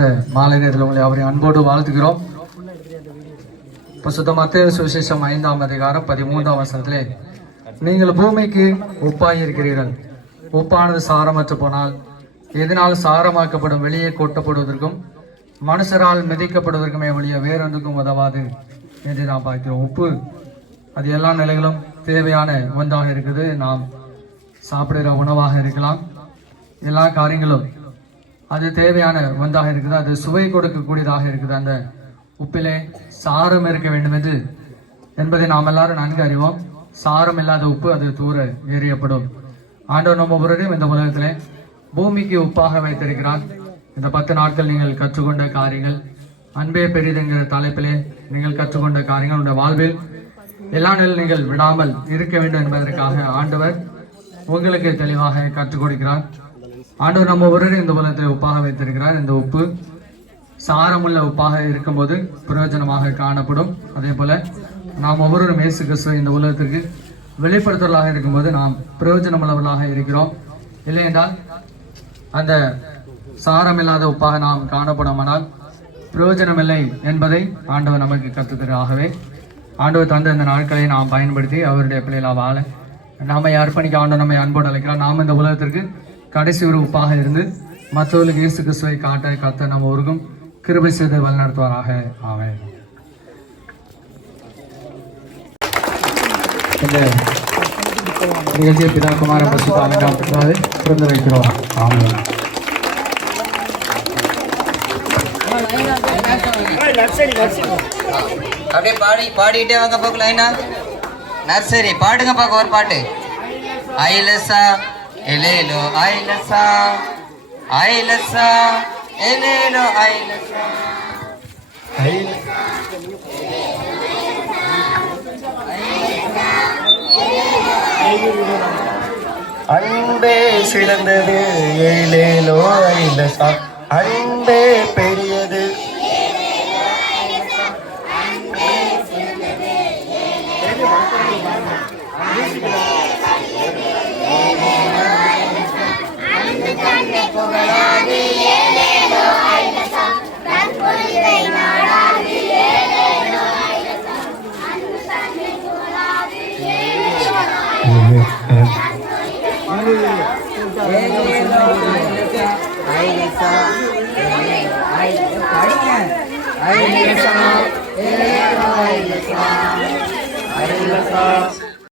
இந்த மாலை நேரத்தில் உங்களை அவரை அன்போடு வாழ்த்துகிறோம். பரிசுத்த மத்தேயு சுவிசேஷம் 5ஆம் அதிகாரம் 13ஆம் வசனத்திலே, நீங்கள் பூமிக்கு உப்பாய் இருக்கிறீர்கள். உப்பானது சாரமற்று போனால் எதனால் சாரமாக்கப்படும், வெளியே கொட்டப்படுவதற்கும் மனுஷரால் மிதிக்கப்படுவதற்குமே ஒழிய வேறொன்றுக்கும் உதவாது என்று நாம் பார்க்கிறோம். உப்பு அது எல்லா நிலைகளும் தேவையான ஒன்றாக இருக்குது. நாம் சாப்பிடுகிற உணவாக இருக்கலாம், எல்லா காரியங்களும் அது தேவையான ஒன்றாக இருக்குது. அது சுவை கொடுக்கக்கூடியதாக இருக்குது. அந்த உப்பிலே சாரம் இருக்க வேண்டும் என்பதை நாம் எல்லாரும் நன்கு அறிவோம். சாரம் இல்லாத உப்பு அது தூர எறியப்படும். ஆண்டவர் நம்ம ஒவ்வொருவரையும் இந்த உலகத்திலே பூமிக்கு உப்பாக வைத்திருக்கிறார். இந்த 10 நாட்கள் நீங்கள் கற்றுக்கொண்ட காரியங்கள், அன்பே பெரிதுங்கிற தலைப்பிலே நீங்கள் கற்றுக்கொண்ட காரியங்கள் உடைய வாழ்வில் எல்லா நிலையில் நீங்கள் விடாமல் இருக்க வேண்டும் என்பதற்காக ஆண்டவர் உங்களுக்கு தெளிவாக கற்றுக் கொடுக்கிறார். ஆண்டவர் நம்ம ஒவ்வொருவரையும் இந்த உலகத்தில் உப்பாக வைத்திருக்கிறார். இந்த உப்பு சாரமுள்ள உப்பாக இருக்கும்போது பிரயோஜனமாக காணப்படும். அதே போல நாம் ஒவ்வொருவரும் இயேசு கிறிஸ்துவை இந்த உலகத்திற்கு வெளிப்படுத்துவதாக இருக்கும்போது நாம் பிரயோஜனமுள்ளவர்களாக இருக்கிறோம். இல்லை என்றால் அந்த சாரமில்லாத உப்பாக நாம் காணப்படுமானால் பிரயோஜனமில்லை என்பதை ஆண்டவர் நமக்கு கற்றுத்தராகவே ஆண்டவர் தந்த இந்த நாட்களை நாம் பயன்படுத்தி அவருடைய பிள்ளைகளாக வாழ நாம அர்ப்பணிக்க ஆண்டவர் நம்மை அன்போடு அழைக்கிறார். நாம் இந்த உலகத்திற்கு கடைசி ஒரு உப்பாக இருந்து மற்றவர்களுக்கு இயேசு கிறிஸ்துவை காட்ட கத்த நம்ம ஒருக்கும் கிருபை செய்து வழிநடத்துவாராக. ஆமென். இந்த நிகழ்ச்சியை பிதா குமார பரிசுத்த ஆவியானவராலே திறந்து வைக்கிறோம். ஆமென். அப்படியே பாடிட்டே வாங்க பாக்க லைனா. நர்சரி பாடுங்க பாக்க ஒரு பாட்டு. ஐலசா எலேலோ ஐலசா ஐலசா எலேலோ ஐலசா அன்பே சிறந்தது ஏலேலோ ஐலசா, அன்பே பெரியது. ஐலசா